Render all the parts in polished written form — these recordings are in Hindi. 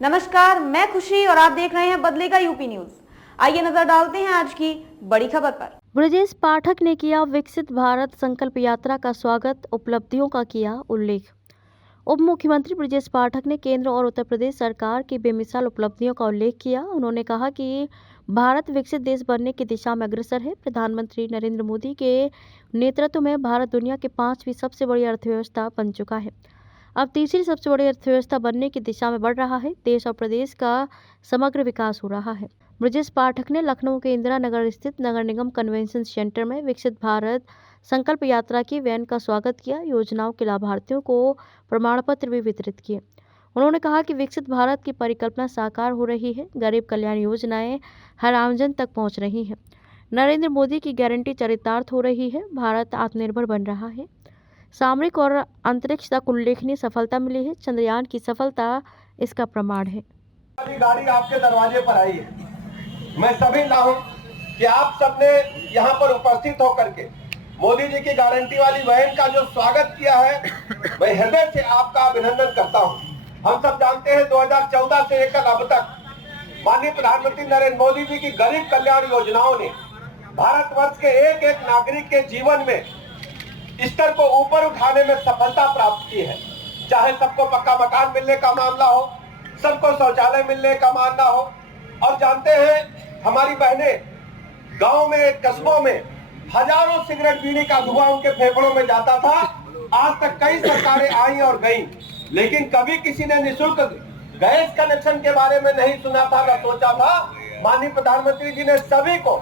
नमस्कार, मैं खुशी और आप देख रहे हैं बदलेगा यूपी न्यूज। आइए नजर डालते हैं आज की बड़ी खबर पर। ब्रजेश पाठक ने किया विकसित भारत संकल्प यात्रा का स्वागत, उपलब्धियों का किया उल्लेख। उप मुख्यमंत्री ब्रजेश पाठक ने केंद्र और उत्तर प्रदेश सरकार की बेमिसाल उपलब्धियों का उल्लेख किया। उन्होंने कहा कि भारत विकसित देश बनने की दिशा में अग्रसर है। प्रधानमंत्री नरेंद्र मोदी के नेतृत्व में भारत दुनिया की 5वीं सबसे बड़ी अर्थव्यवस्था बन चुका है। अब तीसरी सबसे बड़ी अर्थव्यवस्था बनने की दिशा में बढ़ रहा है। देश और प्रदेश का समग्र विकास हो रहा है। ब्रजेश पाठक ने लखनऊ के इंदिरा नगर स्थित नगर निगम कन्वेंशन सेंटर में विकसित भारत संकल्प यात्रा की वैन का स्वागत किया। योजनाओं के लाभार्थियों को प्रमाण पत्र भी वितरित किए। उन्होंने कहा कि विकसित भारत की परिकल्पना साकार हो रही है। गरीब कल्याण योजनाएं हर आमजन तक पहुंच रही हैं। नरेंद्र मोदी की गारंटी चरितार्थ हो रही है। भारत आत्मनिर्भर बन रहा है। सामरिक और अंतरिक्ष तक उल्लेखनीय सफलता मिली है। चंद्रयान की सफलता इसका प्रमाण है। गाड़ी आपके दरवाजे पर आई है। मैं सभी लाहूं कि आप सबने यहां पर उपस्थित होकर के मोदी जी की गारंटी वाली वैन का जो स्वागत किया है, मैं हृदय से आपका अभिनंदन करता हूं। हम सब जानते हैं 2014 से लेकर अब तक माननीय प्रधानमंत्री नरेंद्र मोदी जी की गरीब कल्याण योजनाओं ने भारतवर्ष के एक एक नागरिक के जीवन में स्तर को ऊपर उठाने में सफलता प्राप्त की है। चाहे सबको पक्का मकान मिलने का मामला हो, सबको शौचालय मिलने का मामला हो, और जानते हैं हमारी बहनें गांव में कस्बों में हजारों सिगरेट बीड़ी का धुआं उनके फेफड़ों में जाता था। आज तक कई सरकारें आई और गई, लेकिन कभी किसी ने निःशुल्क गैस कनेक्शन के बारे में नहीं सुना था, न सोचा था। माननीय प्रधानमंत्री जी ने सभी को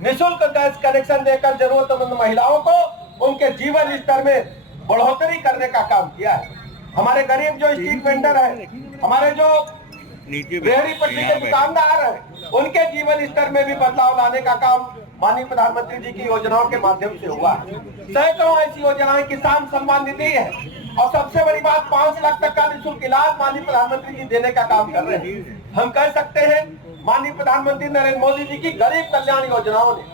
निःशुल्क गैस कनेक्शन देकर जरूरतमंद महिलाओं को उनके जीवन स्तर में बढ़ोतरी करने का काम किया है। हमारे गरीब जो स्ट्रीट वेंडर है, हमारे जो रेहड़ी पटरी के दुकानदार हैं, उनके जीवन स्तर में भी बदलाव लाने का काम माननीय प्रधानमंत्री जी की योजनाओं के माध्यम से हुआ है। सैकड़ों ऐसी योजनाएं, किसान सम्मान निधि है, और सबसे बड़ी बात 5 लाख तक का निःशुल्क इलाज माननीय प्रधानमंत्री जी देने का काम कर रहे हैं। हम कह सकते हैं माननीय प्रधानमंत्री नरेंद्र मोदी जी की गरीब कल्याण योजनाओं ने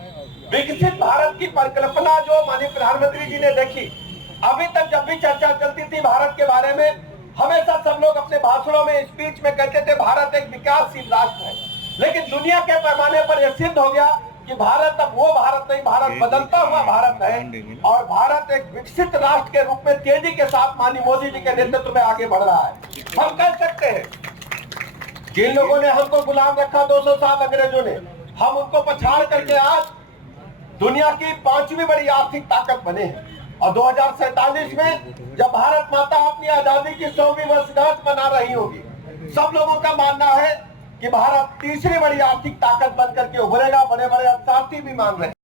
विकसित भारत की परिकल्पना जो माननीय प्रधानमंत्री जी ने देखी। अभी तक जब भी चर्चा चलती थी भारत के बारे में, हमेशा सब लोग अपने भाषणों में, स्पीच में कहते थे भारत एक विकासशील राष्ट्र है। लेकिन दुनिया के पैमाने पर यह सिद्ध हो गया कि भारत अब वो भारत नहीं, भारत बदलता हुआ भारत है, और भारत एक विकसित राष्ट्र के रूप में तेजी के साथ माननीय मोदी जी के नेतृत्व में आगे बढ़ रहा है। हम कह सकते हैं जिन लोगों ने हमको गुलाम रखा 200 साल अंग्रेजों ने, हम उनको पछाड़ करके आज दुनिया की 5वीं बड़ी आर्थिक ताकत बने हैं। और 2047 में जब भारत माता अपनी आजादी की 100वीं वर्षगांठ मना रही होगी, सब लोगों का मानना है कि भारत तीसरी बड़ी आर्थिक ताकत बनकर के उभरेगा। बड़े बड़े अर्थशास्त्री भी मान रहे हैं।